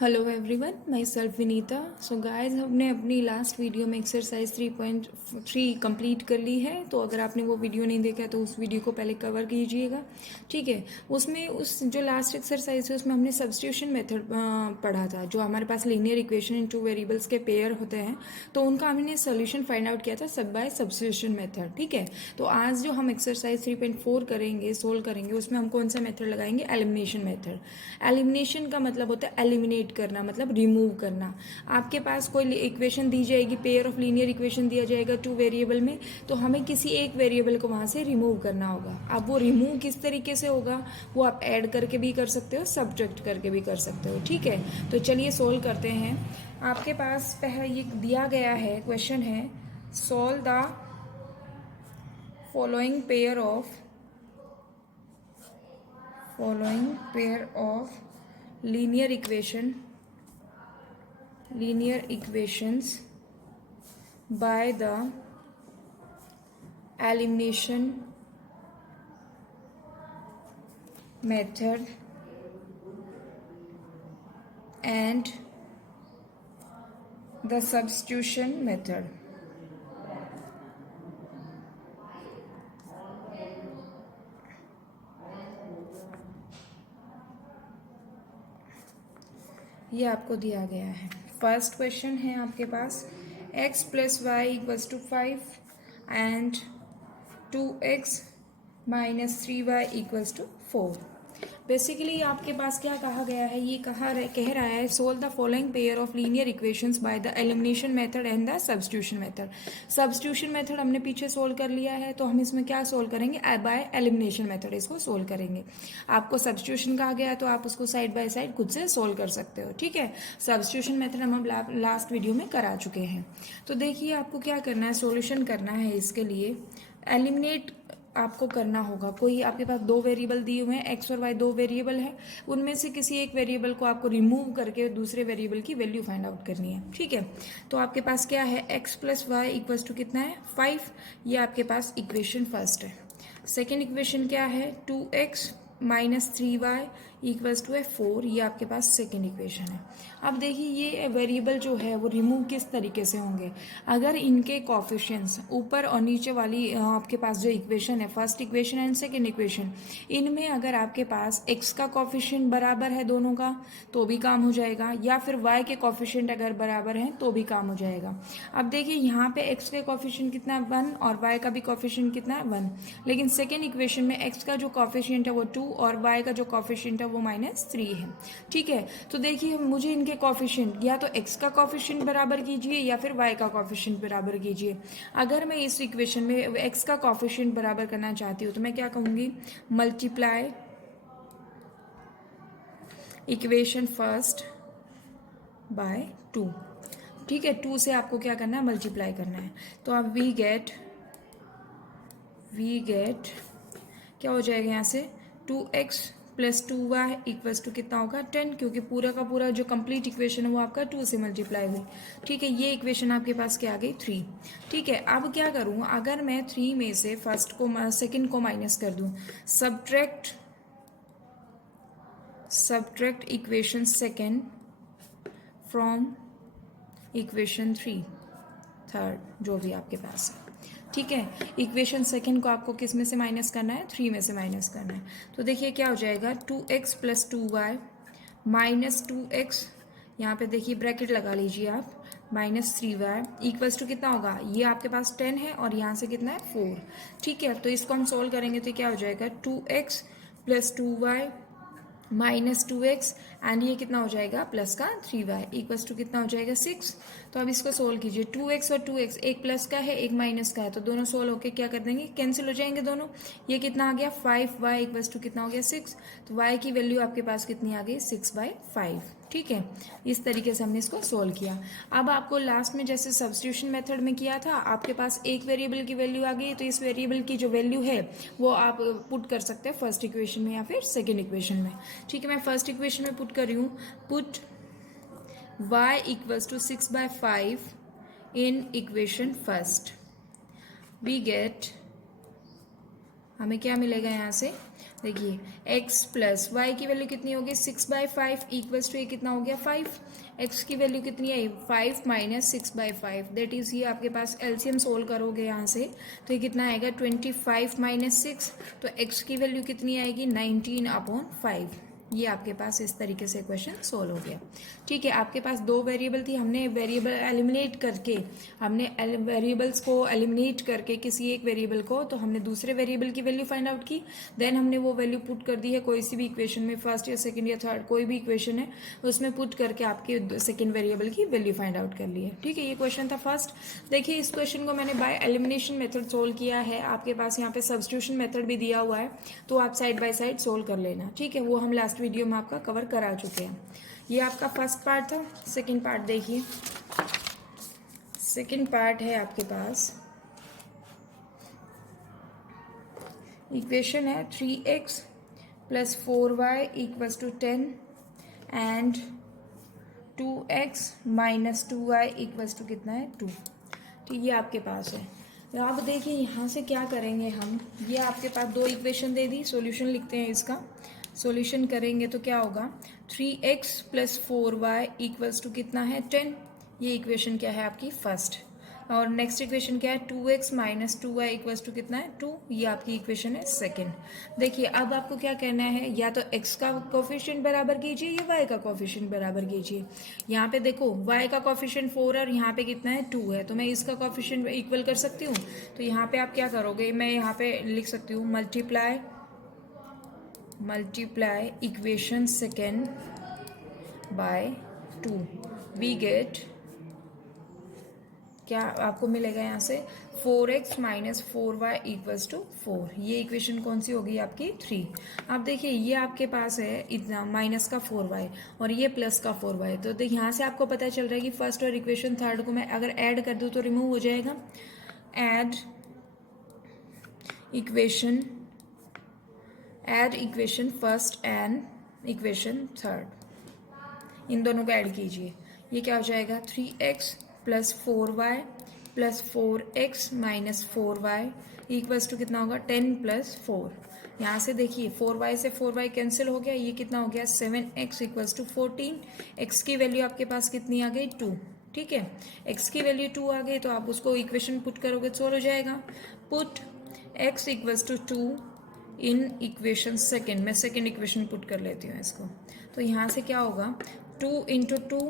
Hello everyone, my self Vinita. So guys, हमने अपनी last video में एक्सरसाइज 3.3 कंप्लीट कर ली है। तो अगर आपने वो वीडियो नहीं देखा है तो उस वीडियो को पहले कवर कीजिएगा, ठीक है। उसमें उस जो लास्ट एक्सरसाइज है उसमें हमने सब्स्टिट्यूशन मेथड पढ़ा था। जो हमारे पास linear equation in two variables के पेयर होते हैं तो उनका हमने सोल्यूशन फाइंड आउट किया था सब बाय सब्स्टिट्यूशन मेथड, ठीक है। तो आज जो हम एक्सरसाइज 3.4 करेंगे, सोल्व करेंगे, उसमें हम कौन सा मेथड लगाएंगे? Elimination method. एलिमिनेशन का मतलब होता है एलिमिनेट करना, मतलब रिमूव करना। आपके पास कोई इक्वेशन दी जाएगी, पेयर ऑफ लीनियर इक्वेशन दिया जाएगा टू वेरिएबल में, तो हमें किसी एक वेरिएबल को वहाँ से रिमूव करना होगा। अब वो रिमूव किस तरीके से होगा वो आप ऐड करके भी कर सकते हो, सब्ट्रैक्ट करके भी कर सकते हो, ठीक है। तो चलिए सोल्व करते हैं। आपके पास पहले ये दिया गया है, क्वेश्चन है solve the following pair of linear equations by the elimination method and the substitution method। ये आपको दिया गया है। फर्स्ट क्वेश्चन है आपके पास x plus y equals to 5 and 2x minus 3y equals to 4। Basically आपके पास क्या कहा गया है? ये कह रहा है solve the following pair of linear equations by the elimination method and the substitution method. Substitution method हमने पीछे सोल्व कर लिया है, तो हम इसमें क्या सोल्व करेंगे? बाय एलिमिनेशन मेथड इसको सोल्व करेंगे। आपको सब्स्टिट्यूशन कहा गया है तो आप उसको साइड बाय साइड खुद से सोल्व कर सकते हो, ठीक है। सब्स्टिट्यूशन मेथड हम लास्ट वीडियो में करा चुके हैं। तो देखिए आपको क्या करना है, सोल्यूशन करना है। इसके लिए एलिमिनेट आपको करना होगा। कोई आपके पास दो वेरिएबल दिए हुए हैं, एक्स और वाई दो वेरिएबल है, उनमें से किसी एक वेरिएबल को आपको रिमूव करके दूसरे वेरिएबल की वैल्यू फाइंड आउट करनी है, ठीक है। तो आपके पास क्या है? X plus y equals to कितना है? 5। ये आपके पास इक्वेशन फर्स्ट है। सेकेंड इक्वेशन क्या है? 2x minus 3y equals to है 4। ये आपके पास सेकेंड इक्वेशन है। अब देखिए ये वेरिएबल जो है वो रिमूव किस तरीके से होंगे? अगर इनके कॉफिशिएंट्स ऊपर और नीचे वाली आपके पास जो इक्वेशन है, first equation and second equation, इनमें अगर आपके पास x का कॉफिशिएंट बराबर है दोनों का तो भी काम हो जाएगा, या फिर y के कॉफिशिएंट अगर बराबर हैं तो भी काम हो जाएगा। अब देखिए यहाँ पे x के कॉफिशिएंट कितना है? 1, और y का भी कॉफिशिएंट कितना है? 1। लेकिन सेकेंड इक्वेशन में x का जो कॉफिशिएंट है वो 2 और y का जो कॉफिशिएंट है वो -3 है, ठीक है। तो देखिए मुझे इनके कॉफिशिएंट या तो x का कॉफिशिएंट बराबर कीजिए या फिर y का कॉफिशिएंट बराबर कीजिए। अगर मैं इस इक्वेशन में x का कॉफिशिएंट बराबर करना चाहती हूँ तो मैं क्या कहूँगी? मल्टीप्लाई इक्वेशन फर्स्ट बाय 2, ठीक है। 2 से आपको क्या करना है? मल्टीप्लाई करना है। तो अब वी गेट क्या हो जाएगा यहाँ से? 2x plus 2y equals to कितना होगा? 10, क्योंकि पूरा का पूरा जो कंप्लीट इक्वेशन है वो आपका 2 से मल्टीप्लाई हुई, ठीक है। ये इक्वेशन आपके पास क्या आ गई? 3, ठीक है। अब क्या करूँ? अगर मैं 3 में से फर्स्ट को सेकेंड को माइनस कर दूँ, subtract equation second from equation 3, third, जो भी आपके पास है, ठीक है। इक्वेशन सेकेंड को आपको किस में से माइनस करना है? 3 में से माइनस करना है। तो देखिए क्या हो जाएगा? 2x plus 2y minus 2x, यहाँ पे देखिए ब्रैकेट लगा लीजिए आप, माइनस 3y इक्वल्स टू कितना होगा? ये आपके पास 10 है और यहाँ से कितना है? 4, ठीक है। तो इसको हम सोल्व करेंगे तो क्या हो जाएगा? 2x plus 2y minus 2x and ये कितना हो जाएगा? प्लस का 3y इक्वल्स टू कितना हो जाएगा? 6। तो अब इसको सोल्व कीजिए। 2x और 2x, एक प्लस का है एक माइनस का है, तो दोनों सोल्व होके क्या कर देंगे? कैंसिल हो जाएंगे दोनों। ये कितना आ गया? 5y इक्वल्स टू कितना हो गया? 6। तो y की वैल्यू आपके पास कितनी आ गई? 6/5, ठीक है। इस तरीके से हमने इसको सोल्व किया। अब आपको लास्ट में जैसे सब्स्टिट्यूशन मेथड में किया था, आपके पास एक वेरिएबल की वैल्यू आ गई, तो इस वेरिएबल की जो वैल्यू है वो आप पुट कर सकते हैं फर्स्ट इक्वेशन में या फिर सेकेंड इक्वेशन में, ठीक है। मैं फर्स्ट इक्वेशन में पुट कर रही हूँ। Put y equals to 6/5 in equation first. We get, हमें क्या मिलेगा यहाँ से? देखिए x प्लस वाई की वैल्यू कितनी होगी 6/5 इक्वल्स टू ये कितना हो गया 5। x की वैल्यू कितनी आई 5 माइनस 6/5 दैट इज ये आपके पास एलसीएम सोल्व करोगे यहाँ से तो ये कितना आएगा 25 माइनस 6 तो x की वैल्यू कितनी आएगी 19/5। ये आपके पास इस तरीके से क्वेश्चन सोल्व हो गया। ठीक है, आपके पास दो वेरिएबल थी, हमने वेरिएबल एलिमिनेट करके वेरिएबल्स को एलिमिनेट करके किसी एक वेरिएबल को तो हमने दूसरे वेरिएबल की वैल्यू फाइंड आउट की, देन हमने वो वैल्यू पुट कर दी है कोई सी भी इक्वेशन में, फर्स्ट या सेकंड या थर्ड कोई भी इक्वेशन है उसमें पुट करके आपके सेकंड वेरिएबल की वैल्यू फाइंड आउट कर ली है। ठीक है, ये क्वेश्चन था फर्स्ट। देखिए इस क्वेश्चन को मैंने बाय एलिमिनेशन मेथड सोल्व किया है, आपके पास यहाँ पे सब्स्टिट्यूशन मेथड भी दिया हुआ है तो आप साइड बाय साइड सोल्व कर लेना। ठीक है, वो हम लास्ट वीडियो में आपका कवर करा चुके हैं। ये आपका फर्स्ट पार्ट था। सेकंड पार्ट देखिए, सेकंड पार्ट है आपके पास इक्वेशन है 3x plus 4y equals to 10 and 2x minus 2y equals to कितना है 2। ठीक, ये आपके पास है। तो आप देखिए यहाँ से क्या करेंगे हम, ये आपके पास दो इक्वेशन दे दी, सॉल्यूशन लिखते हैं इसका। सॉल्यूशन करेंगे तो क्या होगा 3x plus 4y equals to कितना है 10। ये इक्वेशन क्या है आपकी फर्स्ट। और नेक्स्ट इक्वेशन क्या है 2x minus 2y equals to कितना है 2। ये आपकी इक्वेशन है सेकंड। देखिए अब आपको क्या करना है, या तो x का कोफिशिएंट बराबर कीजिए या y का कोफिशिएंट बराबर कीजिए। यहाँ पे देखो y का कोफिशिएंट 4 है और यहाँ पे कितना है 2 है, तो मैं इसका कोफिशिएंट इक्वल कर सकती हूँ। तो यहाँ पे आप क्या करोगे, मैं यहाँ पे लिख सकती हूँ multiply equation second by 2 we get क्या आपको मिलेगा यहाँ से 4x minus 4y equals to 4। ये इक्वेशन कौन सी होगी आपकी 3। अब देखिए ये आपके पास है इतना माइनस का 4y और ये प्लस का 4y, तो यहाँ से आपको पता चल रहा है कि फर्स्ट और इक्वेशन थर्ड को मैं अगर ऐड कर दूँ तो रिमूव हो जाएगा। Add equation first and equation third, इन दोनों को ऐड कीजिए। ये क्या हो जाएगा 3x plus 4y plus 4x minus 4y equals to कितना होगा 10 प्लस 4। यहाँ से देखिए 4y से 4y कैंसिल हो गया, ये कितना हो गया 7x इक्वल्स टू 14। x की वैल्यू आपके पास कितनी आ गई 2। ठीक है, x की वैल्यू 2 आ गई तो आप उसको इक्वेशन पुट करोगे तो हो जाएगा put x equals to 2 in equation second. मैं सेकेंड इक्वेशन पुट कर लेती हूँ इसको, तो यहाँ से क्या होगा 2 into 2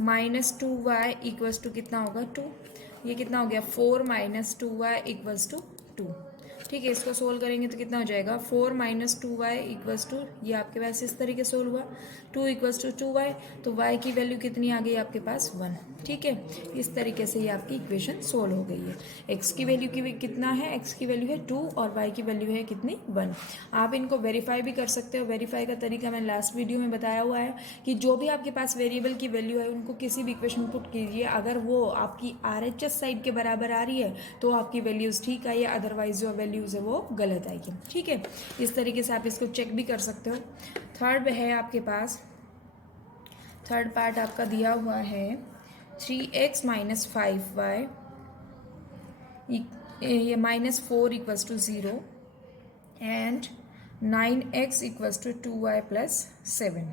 minus 2y equals to कितना होगा 2। ये कितना हो गया 4 माइनस 2y इक्वल्स टू 2। ठीक है, इसको सोल्व करेंगे तो कितना हो जाएगा 4 माइनस 2y इक्वल्स टू, ये आपके पास इस तरीके से सोल्व हुआ 2 इक्वल्स टू 2y, तो y की वैल्यू कितनी आ गई आपके पास 1। ठीक है, इस तरीके से ये आपकी इक्वेशन सोल्व हो गई है। x की वैल्यू की कितना है, x की वैल्यू है 2 और y की वैल्यू है कितनी 1। आप इनको वेरीफाई भी कर सकते हो। वेरीफाई का तरीका मैंने लास्ट वीडियो में बताया हुआ है कि जो भी आपके पास वेरिएबल की वैल्यू है उनको किसी भी इक्वेशन पुट कीजिए, अगर वो आपकी RHS साइड के बराबर आ रही है तो आपकी वैल्यूज ठीक आई है, अदरवाइज जो वैल्यूज है वो गलत आई है। ठीक है, इस तरीके से आप इसको चेक भी कर सकते हो। थर्ड है आपके पास, थर्ड पार्ट आपका दिया हुआ है 3x माइनस 5y ये minus 4 equals to 0 and 9x equals to 2y plus 7।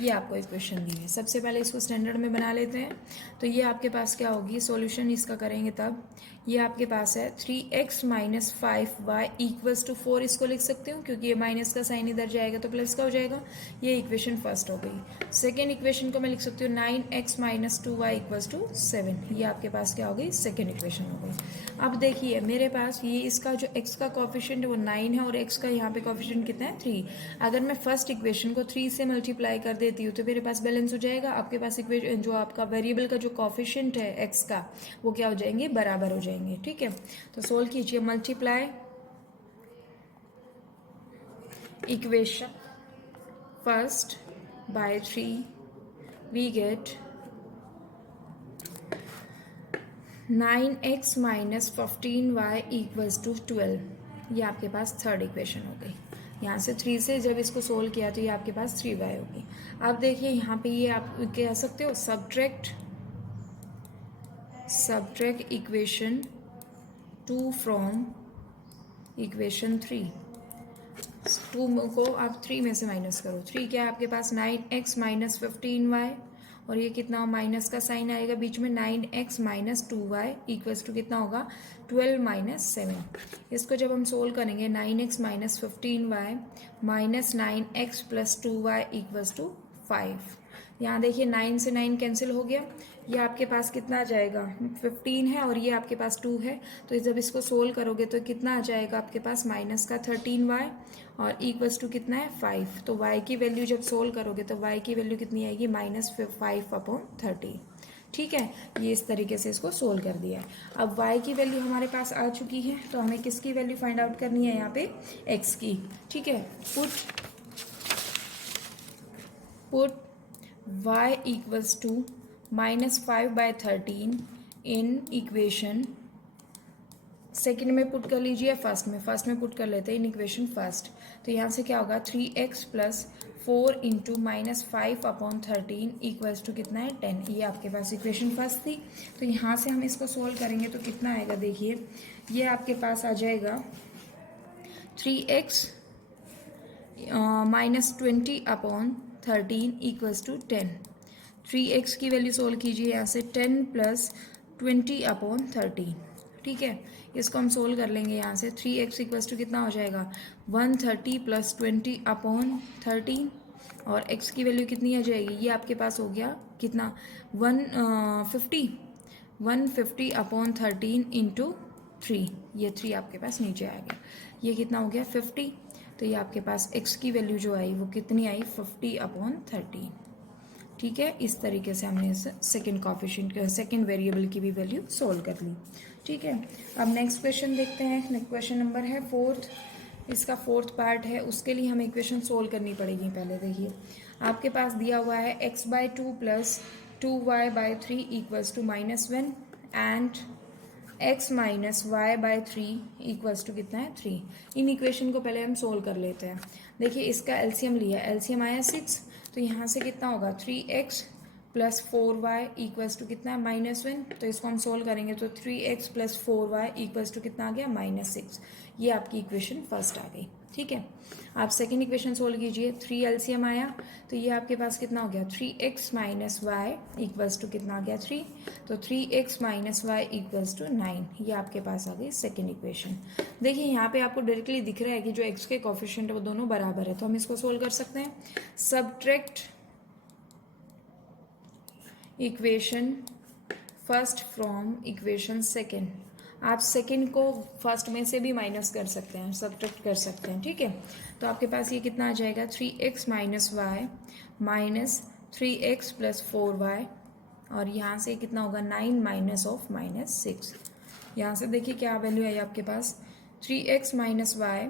ये आपको इक्वेशन दी है। सबसे पहले इसको स्टैंडर्ड में बना लेते हैं, तो ये आपके पास क्या होगी, सॉल्यूशन इसका करेंगे तब ये आपके पास है 3x minus 5y equals to 4। इसको लिख सकते हो क्योंकि ये माइनस का साइन इधर जाएगा तो प्लस का हो जाएगा। ये इक्वेशन फर्स्ट हो गई। सेकेंड इक्वेशन को मैं लिख सकती हूँ 9x minus 2y equals to 7। ये आपके पास क्या हो गई सेकेंड इक्वेशन हो गई। अब देखिए मेरे पास ये इसका जो x का कोफिशिएंट है वो 9 है और x का यहाँ पे कोफिशिएंट कितना है 3। अगर मैं फर्स्ट इक्वेशन को 3 से मल्टीप्लाई कर देती हूँ तो मेरे पास बैलेंस हो जाएगा। आपके पास इक्वेशन जो आपका वेरिएबल का जो कोफिशिएंट है x का वो क्या हो जाएंगे, बराबर हो जाएंगे। ठीक है, तो सोल्व कीजिए multiply equation first by 3 we get 9x minus 15y equals to 12। ये आपके पास थर्ड इक्वेशन हो गई। यहाँ से 3 से जब इसको सोल्व किया तो ये आपके पास 3y होगी। अब देखिए यहाँ पे ये आप कह सकते हो सब्ट्रैक्ट इक्वेशन 2 फ्रॉम इक्वेशन 3। 2 को आप 3 में से माइनस करो। 3 क्या है आपके पास 9x माइनस 15y, और ये कितना माइनस का साइन आएगा बीच में 9x minus 2y equals to कितना होगा 12 माइनस 7। इसको जब हम सोल्व करेंगे 9x minus 15y minus 9x plus 2y equals to 5। यहाँ देखिए 9 से 9 कैंसिल हो गया, ये आपके पास कितना आ जाएगा 15 है और ये आपके पास 2 है, तो जब इसको सोल्व करोगे तो कितना आ जाएगा आपके पास माइनस का 13y और इक्वल्स टू कितना है 5। तो y की वैल्यू जब सोल्व करोगे तो y की वैल्यू कितनी आएगी -5/30। ठीक है, ये इस तरीके से इसको सोल्व कर दिया है। अब y की वैल्यू हमारे पास आ चुकी है, तो हमें किसकी वैल्यू फाइंड आउट करनी है यहाँ पे x की। ठीक है, put y equals to -5/13 in equation second में पुट कर लीजिए, फर्स्ट में पुट कर लेते हैं इन इक्वेशन फर्स्ट। तो यहाँ से क्या होगा 3x plus 4 into -5/13 equals to कितना है 10। ये आपके पास इक्वेशन फर्स्ट थी, तो यहाँ से हम इसको सोल्व करेंगे तो कितना आएगा देखिए, ये आपके पास आ जाएगा 3x minus 20/13 equals to 10। 3x की वैल्यू सोल्व कीजिए यहाँ से 10 प्लस 20/13। ठीक है, इसको हम सोल्व कर लेंगे यहाँ से 3x इक्वल्स टू कितना हो जाएगा 130 प्लस 20/13 और x की वैल्यू कितनी आ जाएगी, ये आपके पास हो गया कितना 150/13 इंटू 3, ये 3 आपके पास नीचे आ गया, ये कितना हो गया 50। तो ये आपके पास x की वैल्यू जो आई वो कितनी आई 50/13। ठीक है, इस तरीके से हमने सेकेंड कॉफिशिएंट सेकेंड वेरिएबल की भी वैल्यू सोल्व कर ली। ठीक है, अब नेक्स्ट क्वेश्चन देखते हैं। नेक्स्ट क्वेश्चन नंबर है 4th, इसका 4th पार्ट है, उसके लिए हमें इक्वेशन सोल्व करनी पड़ेगी। पहले देखिए आपके पास दिया हुआ है x/2 plus 2y/3 equals to -1 and x minus y/3 equals to कितना है 3। इन इक्वेशन को पहले हम सोल्व कर लेते हैं। देखिए इसका एलसीएम लिया, एलसीएम आया 6, तो यहाँ से कितना होगा 3x plus 4y equals to कितना है -1। तो इसको हम सोल्व करेंगे तो 3x plus 4y equals to कितना आ गया -6। ये आपकी इक्वेशन फर्स्ट आ गई। ठीक है, आप सेकेंड इक्वेशन सोल्व कीजिए, 3 एलसीएम आया तो ये आपके पास कितना हो गया 3x minus y equals to कितना आ गया 3। तो 3x minus y equals to 9, ये आपके पास आ गई सेकेंड इक्वेशन। देखिए यहाँ पे आपको डायरेक्टली दिख रहा है कि जो x के कोफिशिएंट है वो दोनों बराबर है, तो हम इसको सोल्व कर सकते हैं। Subtract equation first from equation second, आप सेकेंड को फर्स्ट में से भी माइनस कर सकते हैं, सब्ट्रैक्ट कर सकते हैं। ठीक है, तो आपके पास ये कितना आ जाएगा 3x minus y minus 3x plus 4y, और यहाँ से कितना होगा 9 माइनस ऑफ -6। यहाँ से देखिए क्या वैल्यू आई आपके पास 3x minus y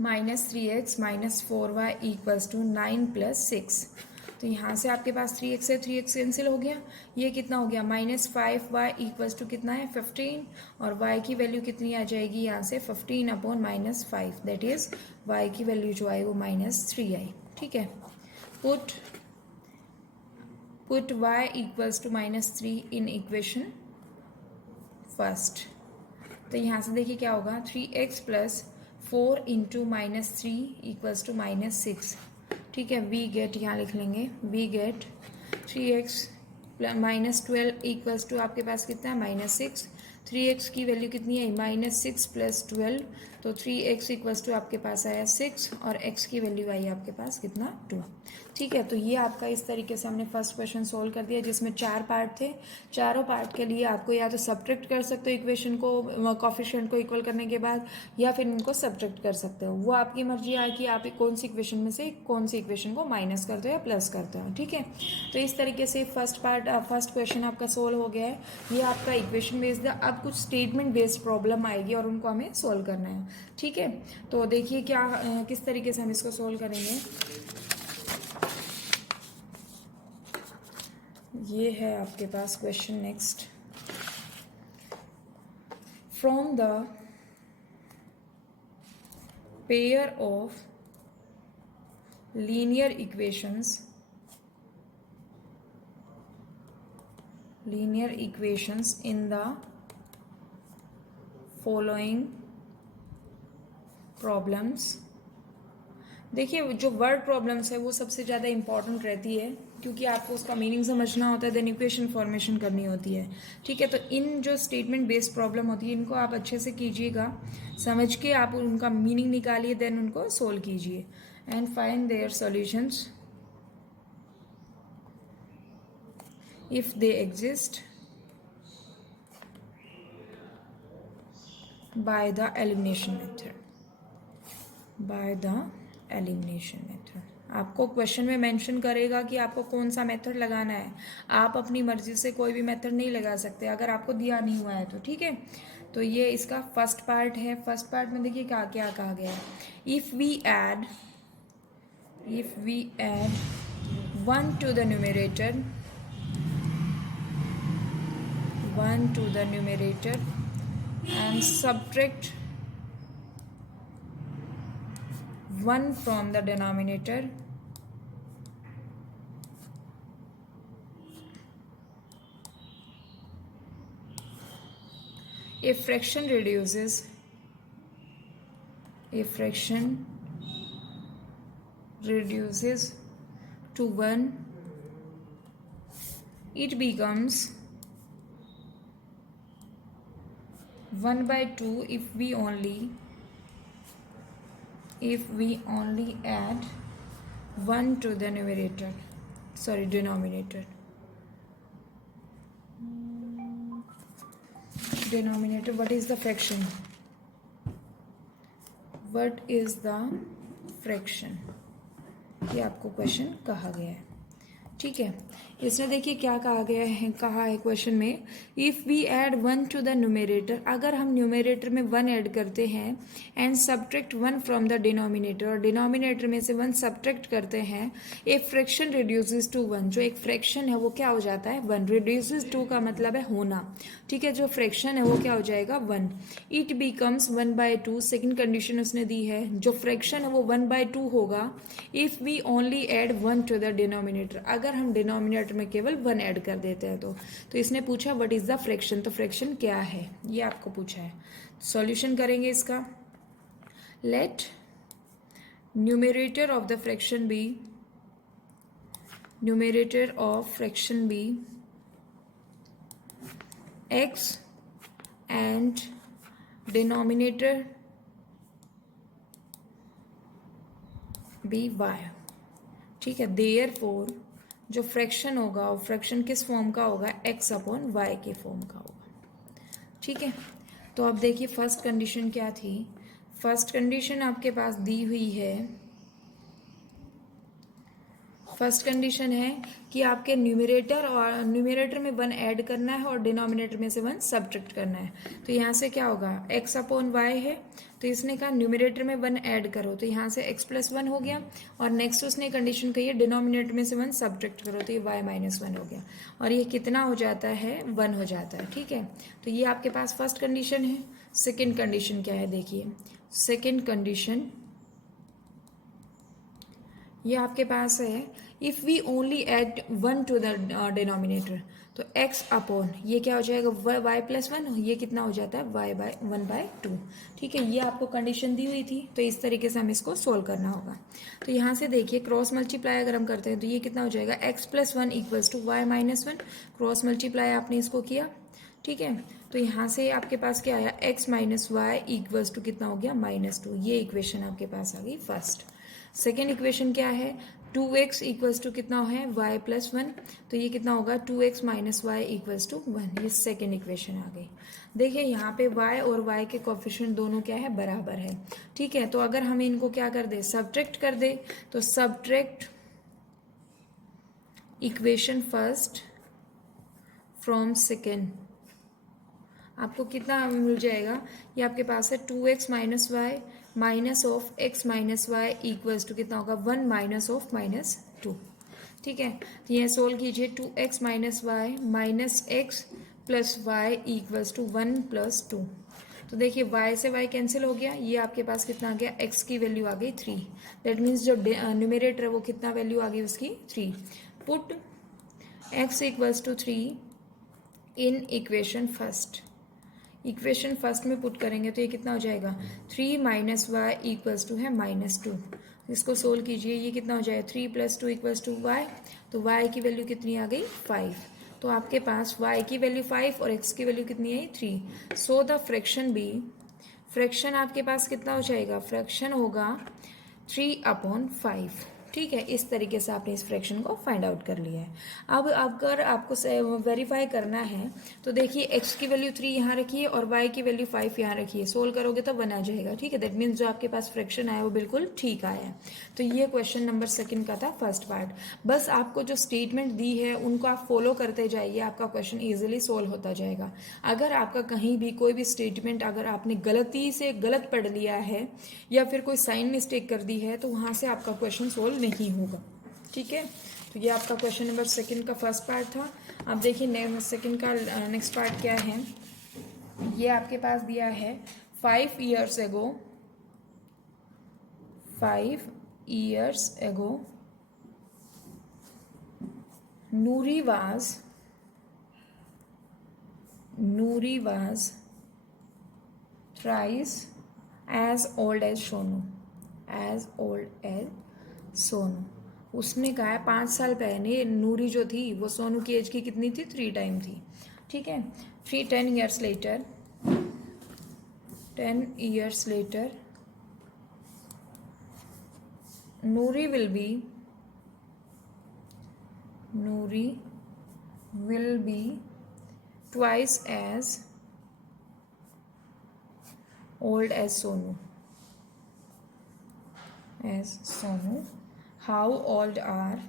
minus 3x minus 4y equals to 9 plus 6। तो यहाँ से आपके पास 3x से 3x कैंसिल हो गया, ये कितना हो गया -5y इक्वल्स टू कितना है 15, और y की वैल्यू कितनी आ जाएगी यहाँ से 15/-5, दैट इज y की वैल्यू जो आई वो -3 आई। ठीक है, put y equals to -3 in equation first. तो यहाँ से देखिए क्या होगा 3x plus 4 into -3 equals to -6। ठीक है, वी गेट यहाँ लिख लेंगे, we get 3x minus 12 equals to आपके पास कितना है -6। 3x की वैल्यू कितनी है -6 प्लस 12, तो 3x इक्वल्स टू आपके पास आया 6, और x की वैल्यू आई आपके पास कितना 2। ठीक है, तो ये आपका इस तरीके से हमने फर्स्ट क्वेश्चन सोल्व कर दिया, जिसमें 4 पार्ट थे। चारों पार्ट के लिए आपको या तो सब्ट्रैक्ट कर सकते हो इक्वेशन को कोफिशिएंट को इक्वल करने के बाद, या फिर इनको सब्ट्रैक्ट कर सकते हो, वो आपकी मर्जी है कि आप कौन सी इक्वेशन में से कौन सी इक्वेशन को माइनस करते हो या प्लस करते हो। ठीक है, तो इस तरीके से फर्स्ट क्वेश्चन आपका सोल्व हो गया है। ये आपका इक्वेशन बेस्ड है। अब कुछ स्टेटमेंट बेस्ड प्रॉब्लम आएगी और उनको हमें सोल्व करना है। ठीक है, तो देखिए क्या किस तरीके से हम इसको सोल्व करेंगे। ये है आपके पास question next, from the pair of linear equations in the following problems, देखिए जो वर्ड प्रॉब्लम्स है वो सबसे ज़्यादा इंपॉर्टेंट रहती है, क्योंकि आपको उसका मीनिंग समझना होता है, देन इक्वेशन फॉर्मेशन करनी होती है। ठीक है, तो इन जो स्टेटमेंट बेस्ड प्रॉब्लम होती है इनको आप अच्छे से कीजिएगा, समझ के आप उनका मीनिंग निकालिए, देन उनको सोल्व कीजिए and find their solutions if they exist by the elimination method। आपको क्वेश्चन में मेंशन करेगा कि आपको कौन सा मेथड लगाना है, आप अपनी मर्जी से कोई भी मेथड नहीं लगा सकते अगर आपको दिया नहीं हुआ है तो। ठीक है, तो ये इसका फर्स्ट पार्ट है। फर्स्ट पार्ट में देखिए क्या क्या कहा गया है। If we add 1 to the numerator and subtract 1 from the denominator, if fraction reduces to 1, it becomes 1/2 if we only add 1 to the denominator. What is the fraction? ये आपको क्वेश्चन कहा गया है। ठीक है, इसमें देखिए क्या कहा है क्वेश्चन में, if we add 1 to the numerator, अगर हम न्यूमरेटर में 1 ऐड करते हैं and subtract 1 from the denominator, और डिनोमिनेटर में से 1 सब्ट्रैक्ट करते हैं, ए फ्रैक्शन रिड्यूसेस टू 1, जो एक फ्रैक्शन है वो क्या हो जाता है 1। रिड्यूसेस टू का मतलब है होना। ठीक है, जो फ्रैक्शन है वो क्या हो जाएगा 1। इट बिकम्स 1/2, सेकेंड कंडीशन उसने दी है, जो फ्रैक्शन है वो 1/2 होगा if we only add 1 to the denominator, अगर हम डिनोमिनेटर में केवल 1 ऐड कर देते हैं तो इसने पूछा व्हाट इज द फ्रैक्शन, तो फ्रैक्शन क्या है ये आपको पूछा है। सॉल्यूशन करेंगे इसका। Let numerator of fraction be x and denominator be y। ठीक है, देयरफॉर जो फ्रैक्शन होगा वो फ्रैक्शन किस फॉर्म का होगा, x/y के फॉर्म का होगा। ठीक है, तो अब देखिए फर्स्ट कंडीशन क्या थी। फर्स्ट कंडीशन आपके पास दी हुई है, फर्स्ट कंडीशन है कि आपके न्यूमरेटर में 1 ऐड करना है और डिनोमिनेटर में से 1 सब्ट्रैक्ट करना है। तो यहाँ से क्या होगा, x/y है, तो इसने कहा न्यूमरेटर में 1 ऐड करो, तो यहाँ से x+1 हो गया, और नेक्स्ट उसने कंडीशन कही है डिनोमिनेटर में से 1 सब्ट्रैक्ट करो, तो ये y-1 हो गया, और ये कितना हो जाता है 1 हो जाता है। ठीक है, तो ये आपके पास फर्स्ट कंडीशन है। सेकेंड कंडीशन क्या है देखिए, सेकेंड कंडीशन ये आपके पास है, if we only add 1 to the denominator, तो x/, ये क्या हो जाएगा y+1, ये कितना हो जाता है y/1/2। ठीक है, ये आपको कंडीशन दी हुई थी, तो इस तरीके से हमें इसको सोल्व करना होगा। तो यहाँ से देखिए क्रॉस मल्टीप्लाई अगर हम करते हैं तो ये कितना हो जाएगा x+1 = y-1, क्रॉस मल्टीप्लाई आपने इसको किया। ठीक है, तो यहाँ से आपके पास क्या आया, x - y = कितना हो गया -2, ये इक्वेशन आपके पास आ गई फर्स्ट। सेकेंड इक्वेशन क्या है, 2x = कितना है y+1, तो ये कितना होगा 2x - y = 1, ये सेकेंड इक्वेशन आ गई। देखिए यहाँ पे y और y के कोफिशिएंट दोनों क्या है बराबर है। ठीक है, तो अगर हम इनको क्या कर दे सब्ट्रैक्ट कर दे, तो subtract equation first from second, आपको कितना मिल जाएगा, ये आपके पास है 2x - y -(x - y) = कितना होगा 1 -(-2). ठीक है, तो ये सोल्व कीजिए, 2x - y -(x + y) = 1 + 2। तो देखिए y से y कैंसिल हो गया, ये आपके पास कितना आ गया, x की वैल्यू आ गई 3। दैट मीन्स जो न्यूमरेटर है वो कितना वैल्यू आ गई उसकी 3। Put x = 3 in equation first, equation first में पुट करेंगे तो ये कितना हो जाएगा 3 - y = है -2। इसको सोल्व कीजिए, ये कितना हो जाएगा 3 + 2 = y, तो y की वैल्यू कितनी आ गई 5। तो आपके पास y की वैल्यू 5 और x की वैल्यू कितनी आई 3। So the fraction be, fraction आपके पास कितना हो जाएगा, फ्रैक्शन होगा 3/5। ठीक है, इस तरीके से आपने इस फ्रैक्शन को फाइंड आउट कर लिया है। अब अगर आपको वेरीफाई करना है तो देखिए x की वैल्यू 3 यहाँ रखिए और y की वैल्यू 5 यहाँ रखिए, सोल्व करोगे तो 1 आ जाएगा। ठीक है, दैट मीन्स जो आपके पास फ्रैक्शन आया वो बिल्कुल ठीक आया है। तो ये क्वेश्चन नंबर 2 का था फर्स्ट पार्ट। बस आपको जो स्टेटमेंट दी है उनको आप फॉलो करते जाइए, आपका क्वेश्चन ईजिली सोल्व होता जाएगा। अगर आपका कहीं भी कोई भी स्टेटमेंट अगर आपने गलती से गलत पढ़ लिया है या फिर कोई साइन मिस्टेक कर दी है तो वहाँ से आपका क्वेश्चन सोल्व नहीं होगा। ठीक है, तो ये आपका क्वेश्चन नंबर 2 का फर्स्ट पार्ट था। अब देखिए सेकंड का नेक्स्ट पार्ट क्या है। ये आपके पास दिया है 5 years ago, 5 years ago Noori was thrice as old as Sonu, as old as Sonu. उसने कहा है 5 साल पहले नूरी जो थी वो सोनू की एज की कितनी थी, 3 टाइम थी। ठीक है, 10 years later, 10 years later Noori will be twice as old as Sonu. How old are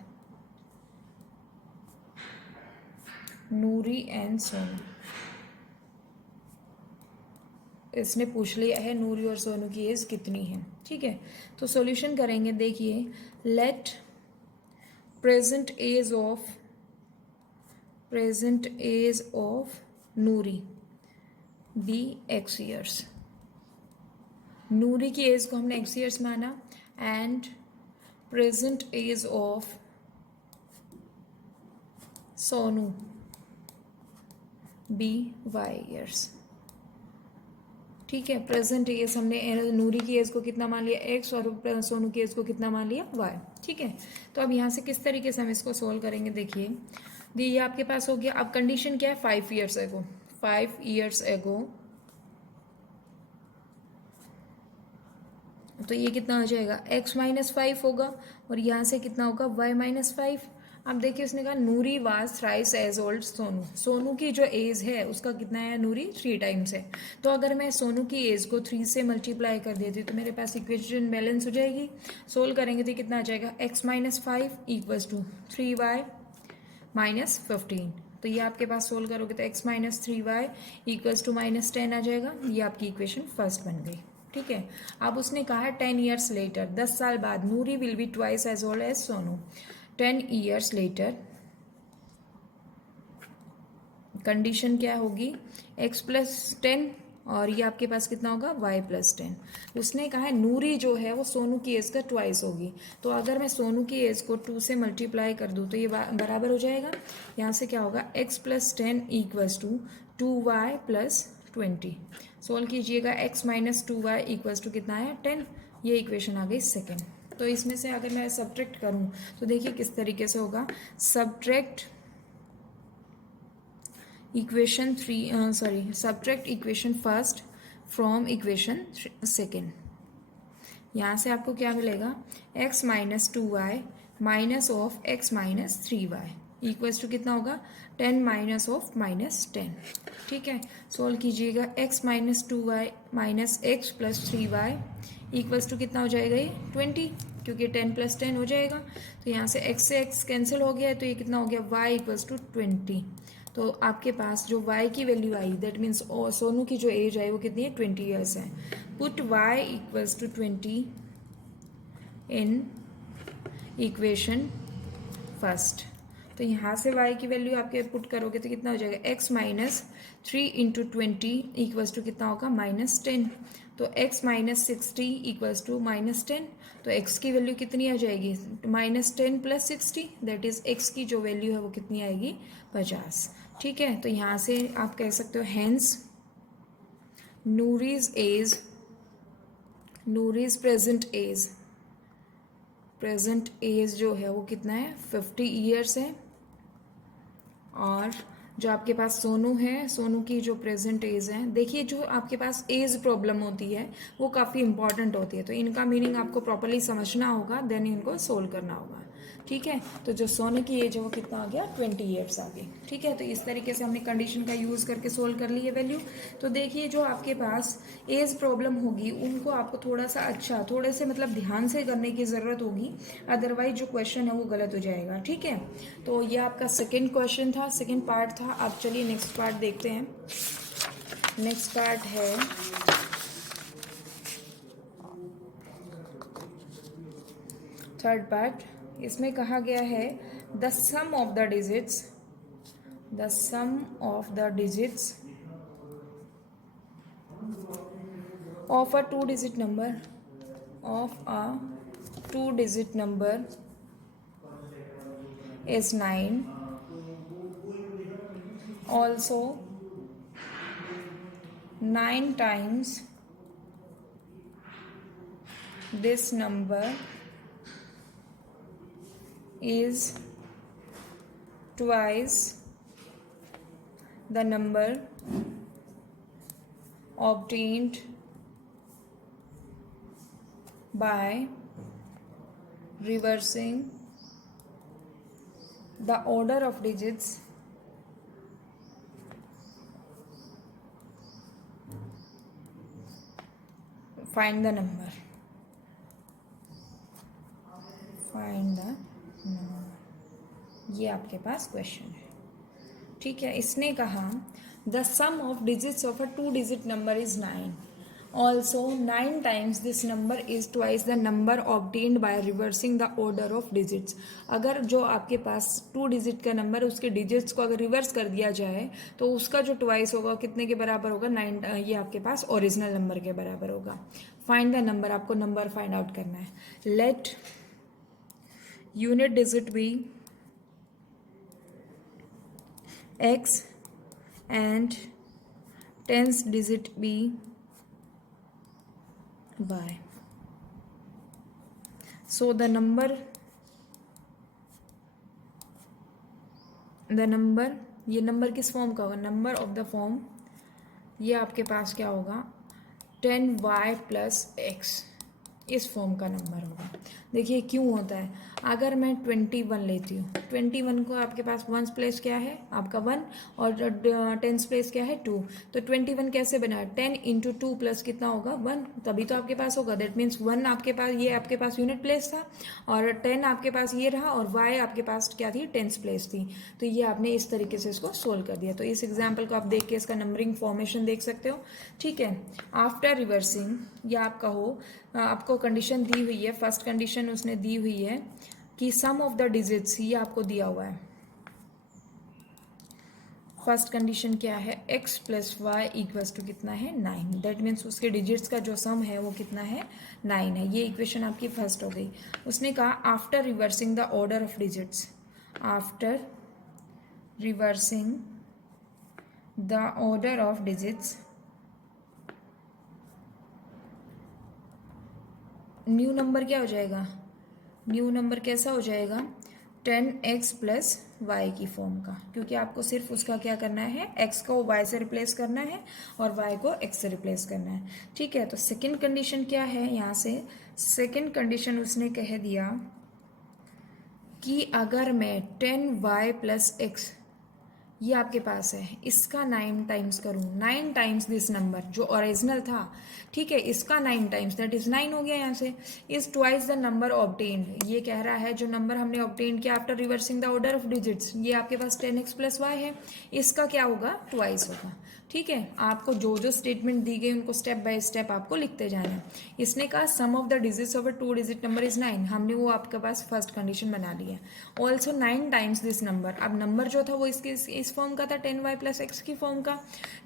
Noori and Sonu? इसने पूछ लिया है नूरी और सोनू की एज कितनी है। ठीक है, तो सॉल्यूशन करेंगे। देखिए, let present age of Noori be x years। Noori की एज को हमने x years माना and present age of Sonu be y years। ठीक है, प्रेजेंट एज हमने नूरी की एज को कितना मान लिया x और सोनू की एज को कितना मान लिया y। ठीक है, तो अब यहाँ से किस तरीके से हम इसको सोल्व करेंगे। देखिए, ये आपके पास हो गया। अब कंडीशन क्या है, 5 years ago, 5 years ago, तो ये कितना हो जाएगा x - 5 होगा और यहाँ से कितना होगा y - 5। अब देखिए, उसने कहा Noori was thrice as old Sonu. Sonu की जो एज है उसका कितना है, नूरी 3 टाइम्स है। तो अगर मैं सोनू की एज को 3 से मल्टीप्लाई कर देती हूँ तो मेरे पास इक्वेशन बैलेंस हो जाएगी। सोल्व करेंगे तो कितना आ जाएगा, x - 5 = 3y - 15। तो ये आपके पास सोल्व करोगे तो x - 3y = -10 आ जाएगा। ये आपकी इक्वेशन फर्स्ट बन गई। ठीक है, अब उसने कहा है 10 years later, 10 साल बाद Noori will be twice as old as Sonu. 10 years later condition क्या होगी, x + 10 और ये आपके पास कितना होगा y + 10। उसने कहा है नूरी जो है वो सोनू की एज का ट्वाइस होगी। तो अगर मैं सोनू की एज को 2 से मल्टीप्लाई कर दूँ तो ये बराबर हो जाएगा। यहाँ से क्या होगा, x + 10 = 2y + 20। सोल्व कीजिएगा, x - 2y = कितना है 10। ये इक्वेशन आ गई सेकेंड। तो इसमें से अगर मैं सब्ट्रैक्ट करूँ तो देखिए किस तरीके से होगा। Subtract equation first from equation second. यहाँ से आपको क्या मिलेगा, x - 2y minus of x - 3y equals to कितना होगा 10 माइनस ऑफ -10। ठीक है, सोल्व कीजिएगा, x - 2y minus x + 3y equals to कितना हो जाएगा, ये 20, क्योंकि 10 + 10 हो जाएगा। तो यहाँ से x से x कैंसिल हो गया है तो ये कितना हो गया, y = 20। तो आपके पास जो y की value I, that means Sonu की जो एज है वो कितनी है, 20 ईयर्स है। पुट y = 20 इन इक्वेशन फर्स्ट। तो यहाँ से y की वैल्यू आपके पुट करोगे तो कितना हो जाएगा, x - 3 × 20 इक्वल्स टू कितना होगा, -10। तो x - 60 इक्वल्स टू -10। तो x की वैल्यू कितनी आ जाएगी, -10 + 60, दैट इज x की जो वैल्यू है वो कितनी आएगी, 50। ठीक है, तो यहाँ से आप कह सकते हो hence Noori's present age present age जो है वो कितना है 50 ईयर्स है। और जो आपके पास सोनू है, सोनू की जो प्रेजेंट एज है, देखिए जो आपके पास एज प्रॉब्लम होती है वो काफ़ी इंपॉर्टेंट होती है, तो इनका मीनिंग आपको प्रॉपरली समझना होगा, देन इनको सोल्व करना होगा। ठीक है, तो जो सोने की एज है वो कितना आ गया 20 ईयर्स आ गई। ठीक है, तो इस तरीके से हमने कंडीशन का यूज़ करके सोल्व कर ली है वैल्यू। तो देखिए जो आपके पास एज प्रॉब्लम होगी उनको आपको थोड़ा सा अच्छा थोड़े से मतलब ध्यान से करने की ज़रूरत होगी, अदरवाइज जो क्वेश्चन है वो गलत हो जाएगा। ठीक है, तो ये आपका सेकेंड क्वेश्चन था, सेकेंड पार्ट था। आप चलिए नेक्स्ट पार्ट देखते हैं। नेक्स्ट पार्ट है थर्ड पार्ट। इसमें कहा गया है the sum of the digits, the sum of the digits of a two digit number, of a two digit number is 9. Also 9 times this number is twice the number obtained by reversing the order of digits find the number, find the number। ये आपके पास question है। ठीक है, इसने कहा the sum of digits of a two digit number is 9, also 9 times this number is twice the number obtained by reversing the order of digits. अगर जो आपके पास टू डिजिट का नंबर उसके डिजिट्स को अगर रिवर्स कर दिया जाए तो उसका जो ट्वाइस होगा कितने के बराबर होगा 9, ये आपके पास ओरिजिनल नंबर के बराबर होगा। फाइंड द नंबर, आपको नंबर फाइंड आउट करना है। Let unit digit be x and tens digit be y. So the number ये नंबर किस फॉर्म का होगा, नंबर ऑफ द फॉर्म, ये आपके पास क्या होगा 10y प्लस x, इस फॉर्म का नंबर होगा। देखिए क्यों होता है, अगर मैं 21 लेती हूँ, 21 को आपके पास वंस प्लेस क्या है आपका 1 और टेंस प्लेस क्या है 2, तो 21 कैसे बना 10 इंटू 2 प्लस कितना होगा 1, तभी तो आपके पास होगा। दैट मीन्स 1 आपके पास, ये आपके पास यूनिट प्लेस था और 10 आपके पास ये रहा और y आपके पास क्या थी टेंस प्लेस थी। तो ये आपने इस तरीके से इसको सोल्व कर दिया। तो इस एग्जाम्पल को आप देख के इसका नंबरिंग फॉर्मेशन देख सकते हो। ठीक है, आफ्टर रिवर्सिंग, या आपका हो आपको कंडीशन दी हुई है, फर्स्ट कंडीशन उसने दी हुई है कि सम ऑफ द डिजिट्स, ये आपको दिया हुआ है। फर्स्ट कंडीशन क्या है x plus y equals to कितना है 9, दैट मीन्स उसके डिजिट्स का जो सम है वो कितना है 9 है। ये इक्वेशन आपकी फर्स्ट हो गई। उसने कहा after reversing the order of digits, after reversing the order of digits, new number क्या हो जाएगा, न्यू नंबर कैसा हो जाएगा 10x प्लस वाई की फॉर्म का, क्योंकि आपको सिर्फ उसका क्या करना है x को y से रिप्लेस करना है और y को x से रिप्लेस करना है। ठीक है, तो सेकंड कंडीशन क्या है, यहाँ से सेकंड कंडीशन उसने कह दिया कि अगर मैं 10y प्लस x, ये आपके पास है, इसका 9 टाइम्स करूँ, 9 टाइम्स दिस नंबर जो ओरिजिनल था, ठीक है, इसका 9 टाइम्स, दैट इज 9 हो गया यहाँ से, is twice the number obtained. ये कह रहा है जो नंबर हमने ऑब्टेन किया after reversing the order of digits, ये आपके पास 10x प्लस वाई है, इसका क्या होगा ट्वाइस होगा। ठीक है, आपको जो जो स्टेटमेंट दी गई उनको स्टेप बाय स्टेप आपको लिखते जाना है। इसने कहा sum of the digits of a two digit number is 9, हमने वो आपके पास फर्स्ट कंडीशन बना ली है। ऑल्सो 9 टाइम्स दिस नंबर, अब नंबर जो था वो इसके इस फॉर्म का था 10y प्लस एक्स की फॉर्म का,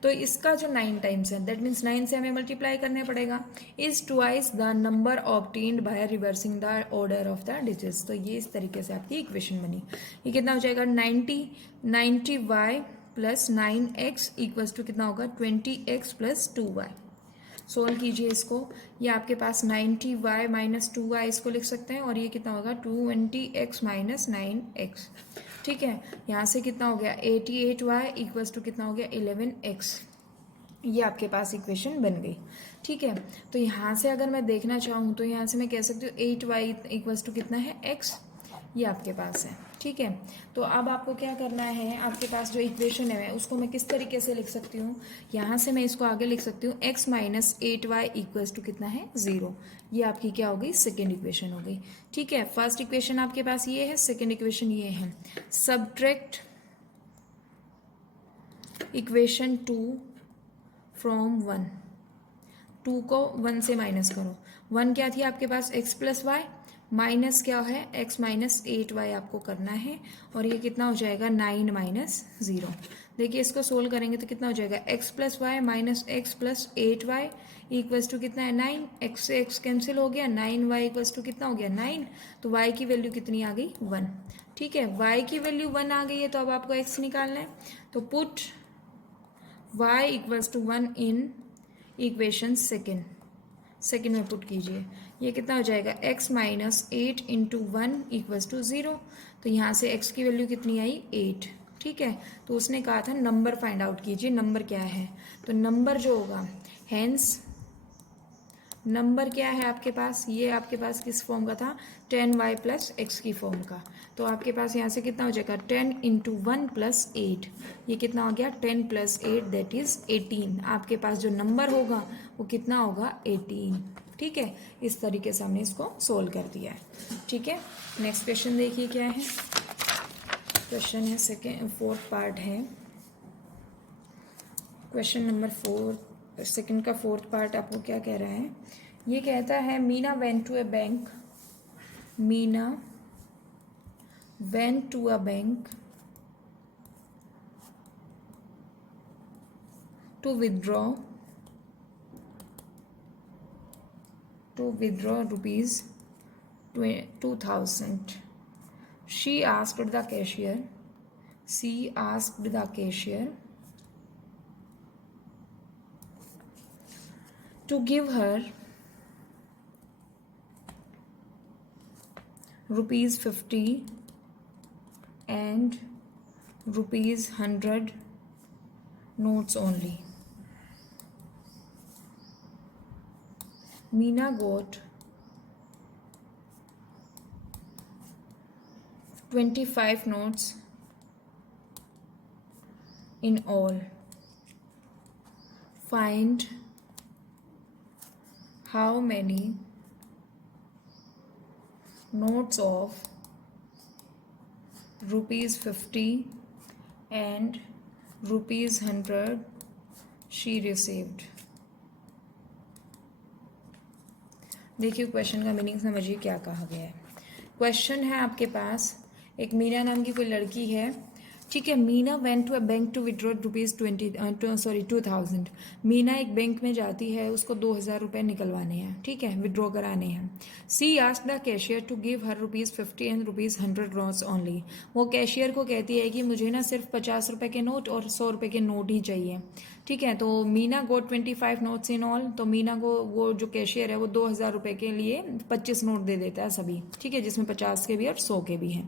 तो इसका जो 9 टाइम्स है दैट मीन्स 9 से हमें मल्टीप्लाई करने पड़ेगा, is twice the number obtained by reversing the order of the digits. तो ये इस तरीके से आपकी इक्वेशन बनी। ये कितना हो जाएगा 90y plus 9x equals to कितना होगा 20x प्लस 2y। सोल्व कीजिए इसको। ये आपके पास 90y माइनस 2y इसको लिख सकते हैं, और ये कितना होगा 20x माइनस 9x। ठीक है, यहाँ से कितना हो गया 88y इक्वल्स टू कितना हो गया 11x। ये आपके पास इक्वेशन बन गई। ठीक है, तो यहाँ से अगर मैं देखना चाहूँ तो यहाँ से मैं कह सकती हूँ 8y इक्वल्स टू कितना है x, ये आपके पास है। ठीक है, तो अब आपको क्या करना है, आपके पास जो इक्वेशन है उसको मैं किस तरीके से लिख सकती हूँ, यहाँ से मैं इसको आगे लिख सकती हूँ x minus 8y equals to कितना है 0। ये आपकी क्या हो गई सेकेंड इक्वेशन हो गई। ठीक है, फर्स्ट इक्वेशन आपके पास ये है, सेकेंड इक्वेशन ये है। सब्ट्रैक्ट इक्वेशन 2 फ्रॉम 1, 2 को 1 से माइनस करो। 1 क्या थी आपके पास x प्लस वाई, माइनस क्या है x माइनस 8y आपको करना है, और ये कितना हो जाएगा 9 माइनस 0। देखिए इसको सोल्व करेंगे तो कितना हो जाएगा x plus y minus x plus 8y equals to कितना है 9, x से x कैंसिल हो गया, 9y इक्वल्स टू कितना हो गया 9, तो y की वैल्यू कितनी आ गई 1। ठीक है, y की वैल्यू 1 आ गई है, तो अब आपको x निकालना है, तो put y equals to 1 in equation second में पुट कीजिए। ये कितना हो जाएगा x minus 8 into 1 equals to 0। तो यहाँ से x की वैल्यू कितनी आई 8। ठीक है, तो उसने कहा था नंबर फाइंड आउट कीजिए, नंबर क्या है, तो नंबर जो होगा हेंस नंबर क्या है आपके पास, ये आपके पास किस फॉर्म का था 10y प्लस एक्स की फॉर्म का। तो आपके पास यहाँ से कितना हो जाएगा 10 इंटू 1 प्लस 8, ये कितना हो गया 10 प्लस 8 दैट इज 18। आपके पास जो नंबर होगा वो कितना होगा 18। ठीक है, इस तरीके से हमने इसको सोल्व कर दिया है। ठीक है, नेक्स्ट क्वेश्चन देखिए क्या है। क्वेश्चन है सेकेंड फोर्थ पार्ट है, क्वेश्चन नंबर 4 सेकेंड का फोर्थ पार्ट आपको क्या कह रहा है, ये कहता है Meena went to a bank, Meena went to a bank to withdraw rupees 2000. She asked the cashier to give her rupees 50 and rupees 100 notes only. Meena got 25 notes in all. Find how many notes of rupees 50 and rupees 100 she received. देखिए question का meaning समझिए क्या कहा गया है। Question है आपके पास, एक मीना नाम की कोई लड़की है। ठीक है, Meena went to a bank to withdraw rupees 2000। Meena एक बैंक में जाती है, उसको 2000 रुपये निकलवाने हैं। ठीक है, विड्रॉ कराने हैं। She asked the cashier to give her rupees 50 and rupees 100 notes only. वो कैशियर को कहती है कि मुझे ना सिर्फ 50 रुपये के नोट और 100 रुपये के नोट ही चाहिए। ठीक है, तो मीना गोट 25 नोट्स इन ऑल, तो मीना को वो जो कैशियर है वो 2000 रुपये के लिए 25 नोट दे देता है सभी। ठीक है, जिसमें 50 के भी और 100 के भी हैं।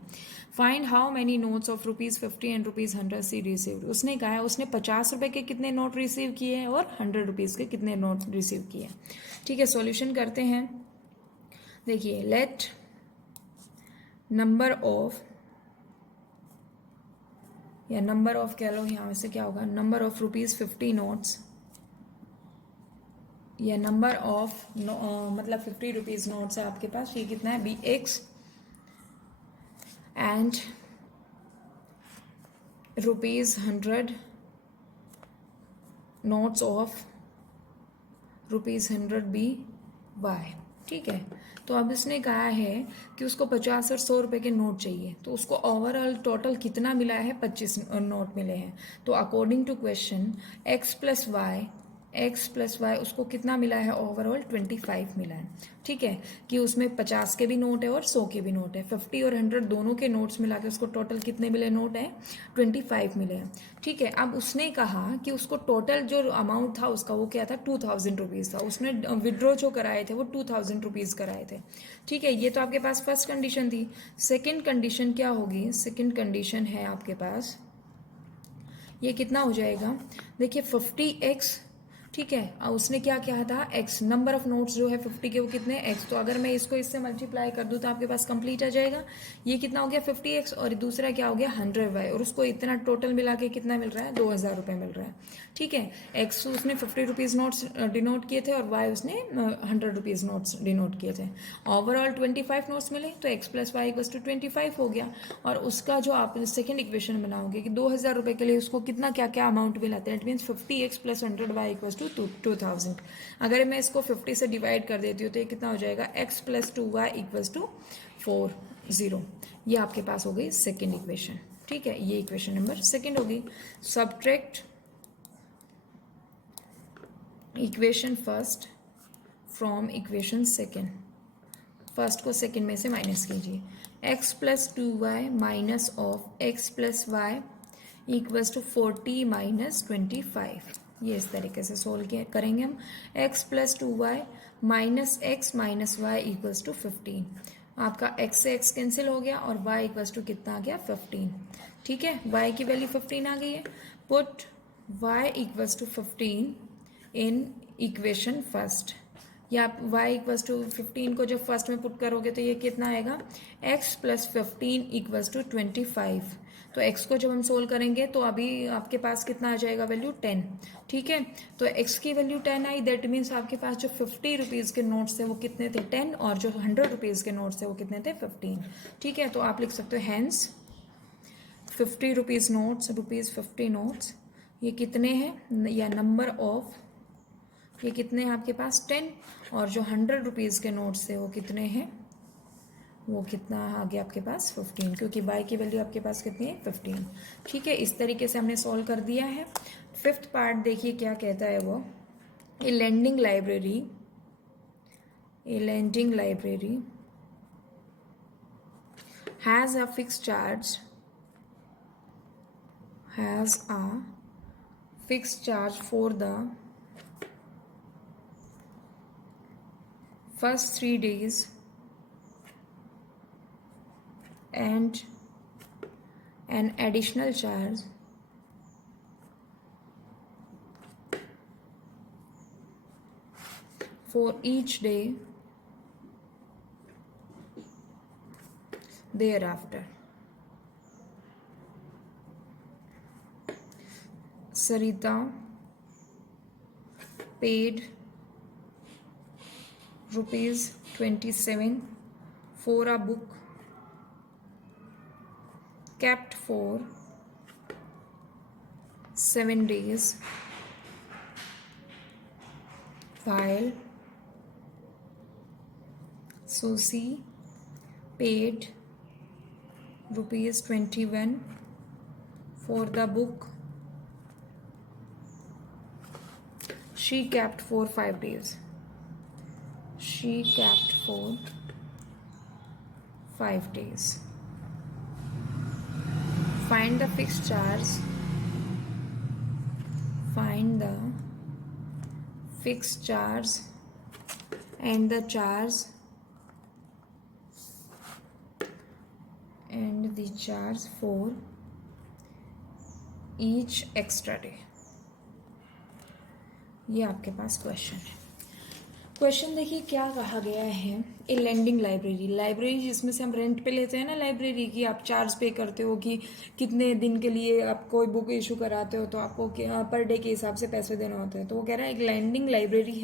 Find how many notes of rupees 50 and rupees 100 she received. उसने कहा है उसने 50 रुपये के कितने नोट रिसीव किए हैं और 100 रुपीज़ के कितने नोट रिसीव किए हैं। ठीक है, सॉल्यूशन करते हैं। देखिए, लेट नंबर ऑफ या नंबर ऑफ कह लो, यहाँ से क्या होगा नंबर ऑफ रुपीज़ 50 नोट्स या नंबर ऑफ मतलब 50 रुपीज़ नोट्स है आपके पास, ये कितना है BX and rupees 100 notes of rupees 100 BY। ठीक है, तो अब इसने कहा है कि उसको 50 और 100 रुपये के नोट चाहिए, तो उसको ओवरऑल टोटल कितना मिला है 25 नोट मिले हैं। तो according to question x plus y x plus y, उसको कितना मिला है ओवरऑल 25 मिला है। ठीक है, कि उसमें 50 के भी नोट है और 100 के भी नोट है। 50 और 100 दोनों के नोट्स मिला के उसको टोटल कितने मिले नोट है 25 मिले हैं। ठीक है, अब उसने कहा कि उसको टोटल जो अमाउंट था उसका वो क्या था 2000 रुपीज़ था। उसने विड्रॉ जो कराए थे वो 2000 रुपीज़ कराए थे। ठीक है, ये तो आपके पास फर्स्ट कंडीशन थी। सेकेंड कंडीशन क्या होगी? सेकेंड कंडीशन है आपके पास, ये कितना हो जाएगा, देखिए 50x। ठीक है, और उसने क्या किया था x, नंबर ऑफ नोट्स जो है 50 के वो कितने x, तो अगर मैं इसको इससे मल्टीप्लाई कर दूं तो आपके पास कंप्लीट आ जाएगा। ये कितना हो गया 50x और दूसरा क्या हो गया 100y, और उसको इतना टोटल मिला के कितना मिल रहा है 2000 रुपये मिल रहा है। ठीक है, x उसने 50 रुपीज़ नोट्स डिनोट किए थे और y उसने 100 रुपीज़ नोट्स डिनोट किए थे। ओवरऑल 25 नोट्स मिले तो x plus y equals to 25 हो गया। और उसका जो आप सेकेंड इक्वेशन बनाओगे कि 2000 रुपये के लिए उसको कितना क्या क्या अमाउंट मिला था, it means 50x plus 100y equals to 2000। अगर मैं इसको 50 से डिवाइड कर देती हूँ तो ये कितना हो जाएगा x plus 2y equals to 40। ये आपके पास हो गई सेकेंड इक्वेशन। ठीक है, ये इक्वेशन नंबर सेकेंड होगी। Subtract equation first from equation second. First को सेकेंड में से माइनस कीजिए। x plus 2y minus of x plus y equals to 40 minus 25। ये इस तरीके से सोल्व करेंगे हम। x plus 2y minus x minus y equals to 15। आपका x से x कैंसिल हो गया और y इक्वल्स टू कितना आ गया 15। ठीक है, y की वैल्यू 15 आ गई है। Put y equals to 15 in equation first, या आप y इक्वल्स टू 15 को जब फर्स्ट में पुट करोगे तो ये कितना आएगा x प्लस 15 इक्वल्स टू 25। तो x को जब हम सोल्व करेंगे तो अभी आपके पास कितना आ जाएगा वैल्यू 10। ठीक है, तो x की वैल्यू 10 आई, दैट मीन्स आपके पास जो 50 रुपीज़ के नोट्स थे वो कितने थे 10, और जो 100 रुपीज़ के नोट्स थे वो कितने थे 15। ठीक है, तो आप लिख सकते हो hence 50 rupees notes, rupees 50 notes, ये कितने हैं, या नंबर ऑफ, ये कितने हैं आपके पास 10, और जो 100 रुपीज़ के नोट्स थे वो कितने हैं, वो कितना आ गया आपके पास 15, क्योंकि y की वैल्यू आपके पास कितनी है 15। ठीक है, इस तरीके से हमने सॉल्व कर दिया है। फिफ्थ पार्ट देखिए क्या कहता है वो, a lending library has a fix charge for the first 3 days and an additional charge for each day thereafter. Sarita paid ₹27 for a book kept for 7 days, while Susie paid ₹21 for the book she kept for 5 days. She kept for 5 days. Find the fixed charge. Find the fixed charge and the charge for each extra day. ये आपके पास question है। Question देखिए क्या कहा गया है, ए lending library जिसमें से हम रेंट पे लेते हैं ना लाइब्रेरी की, आप चार्ज पे करते हो कि कितने दिन के लिए आप कोई बुक इशू कराते हो तो आपको पर डे के हिसाब से पैसे देना होता है। तो वो कह रहा है एक lending library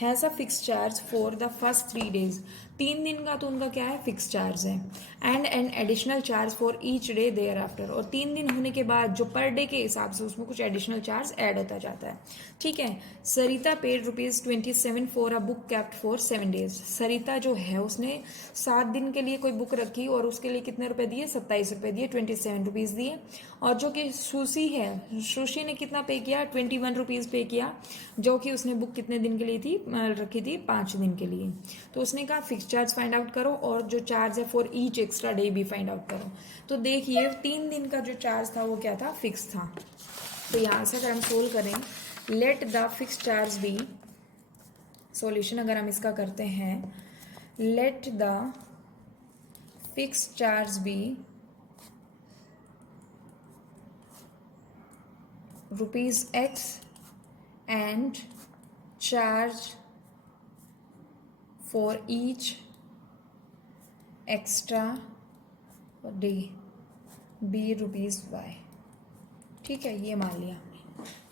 has a fix charge for the first 3 days, 3 दिन का तो उनका क्या है फिक्स चार्ज है, and an additional charge for each day thereafter, और 3 दिन होने के बाद जो पर डे के हिसाब से उसमें कुछ एडिशनल चार्ज ऐड होता जाता है। ठीक है, Sarita paid ₹27 for a book kept for 7 days। Sarita जो है उसने 7 दिन के लिए कोई बुक रखी और उसके लिए कितने रुपए दिए, 27 रुपये दिए, 27 रुपीज़ दिए। और जो कि सुशी है, सुशी ने कितना पे किया, 21 रुपीज़ पे किया, जो कि उसने बुक कितने दिन के लिए थी, रखी थी 5 दिन के लिए। तो उसने कहा फिक्स चार्ज फाइंड आउट करो और जो चार्ज है फॉर ईच एक्स्ट्रा डे भी फाइंड आउट करो। तो देखिए 3 दिन का जो चार्ज था वो क्या था, फिक्स था। तो यहाँ से अगर हम सोल्व करें, let the fix charge be, solution अगर हम इसका करते हैं, let the fix charge be ₹X and charge for each extra day be ₹Y। ठीक है, ये मान लिया हमने।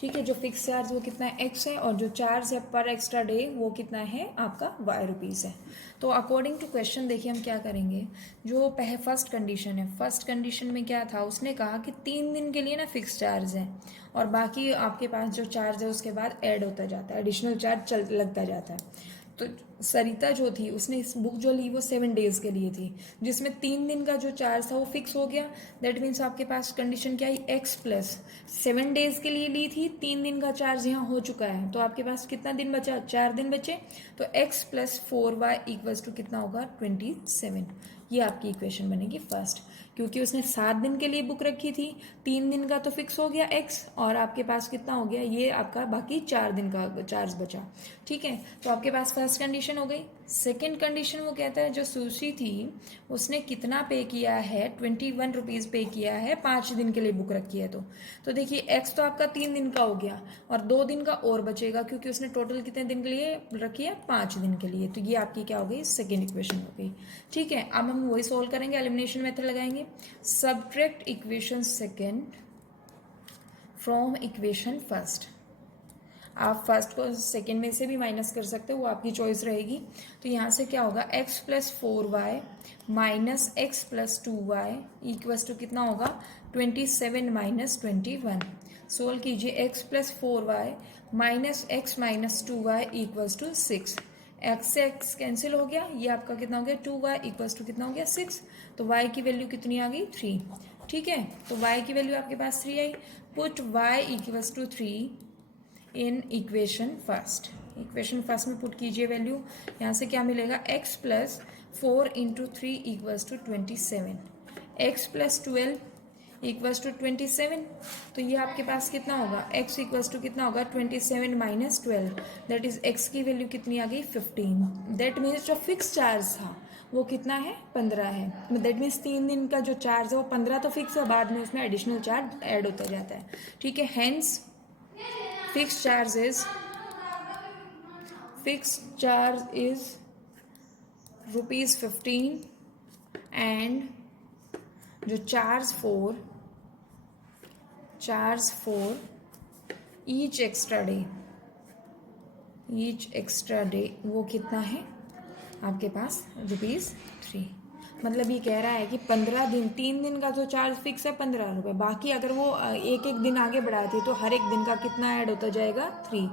ठीक है, जो फिक्स चार्ज वो कितना है, x है, और जो चार्ज है पर एक्स्ट्रा डे वो कितना है आपका Y रुपीज़ है। तो अकॉर्डिंग टू क्वेश्चन देखिए हम क्या करेंगे। जो फर्स्ट कंडीशन है, फर्स्ट कंडीशन में क्या था, उसने कहा कि 3 दिन के लिए ना फिक्स चार्ज है और बाकी आपके पास जो चार्ज है उसके बाद ऐड होता जाता है, एडिशनल चार्ज लगता जाता है। तो सरिता जो थी उसने इस बुक जो ली वो 7 डेज के लिए थी, जिसमें 3 दिन का जो चार्ज था वो फिक्स हो गया। दैट मीन्स आपके पास कंडीशन क्या आई, x प्लस 7 डेज के लिए ली थी, 3 दिन का चार्ज यहाँ हो चुका है, तो आपके पास कितना दिन बचा, 4 दिन बचे। तो x plus 4y equals to कितना होगा, 27। ये आपकी इक्वेशन बनेगी फर्स्ट, क्योंकि उसने 7 दिन के लिए बुक रखी थी, 3 दिन का तो फिक्स हो गया x, और आपके पास कितना हो गया, ये आपका बाकी 4 दिन का चार्ज बचा। ठीक है, तो आपके पास फर्स्ट कंडीशन हो गई। सेकेंड कंडीशन वो कहता है जो सुशी थी उसने कितना पे किया है, 21 रुपीज़ पे किया है, 5 दिन के लिए बुक रखी है। तो देखिए x तो आपका 3 दिन का हो गया और 2 दिन का और बचेगा, क्योंकि उसने टोटल कितने दिन के लिए रखी है, 5 दिन के लिए। तो ये आपकी क्या हो गई, सेकेंड इक्वेशन हो गई। ठीक है, अब हम वही सोल्व करेंगे, एलिमिनेशन मेथड लगाएंगे। Subtract equation second from equation first. आप फर्स्ट को सेकेंड में से भी माइनस कर सकते हो, वो आपकी चॉइस रहेगी। तो यहाँ से क्या होगा, x plus 4y minus x plus 2y equals to कितना होगा, 27 माइनस 21। सोल्व कीजिए, x plus 4y minus x minus 2y equals to 6। x से x कैंसिल हो गया, ये आपका कितना हो गया, 2y इक्वल्स टू कितना हो गया, 6। तो y की वैल्यू कितनी आ गई, 3। ठीक है, तो y की वैल्यू आपके पास 3 आई। Put y equals to 3 in equation first. Equation first में पुट कीजिए वैल्यू, यहाँ से क्या मिलेगा, x plus 4 into 3 equals to 27, x plus 12 equals to 27। तो ये आपके पास कितना होगा, x इक्वल्स टू कितना होगा, 27 माइनस 12, दैट इज x की वैल्यू कितनी आ गई, 15। दैट मीन्स जो फिक्स चार्ज था वो कितना है, 15 है। दैट मीन्स 3 दिन का जो चार्ज है वो 15 तो फिक्स है, बाद में उसमें एडिशनल चार्ज ऐड होता जाता है। ठीक है, hence fixed charge is ₹15 and जो charge for each extra day वो कितना है आपके पास, ₹3। मतलब ये कह रहा है कि 15 दिन, 3 दिन का तो चार्ज फिक्स है 15 रुपये, बाकी अगर वो एक एक दिन आगे बढ़ाती तो हर एक दिन का कितना ऐड होता जाएगा, 3।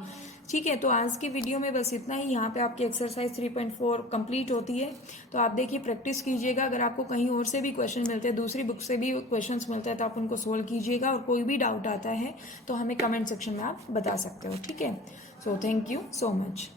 ठीक है, तो आज की वीडियो में बस इतना ही। यहाँ पे आपकी एक्सरसाइज 3.4 कंप्लीट होती है। तो आप देखिए, प्रैक्टिस कीजिएगा। अगर आपको कहीं और से भी क्वेश्चन मिलते हैं, दूसरी बुक से भी क्वेश्चंस मिलते हैं, तो आप उनको सोल्व कीजिएगा। और कोई भी डाउट आता है तो हमें कमेंट सेक्शन में आप बता सकते हो। ठीक है, so thank you so much.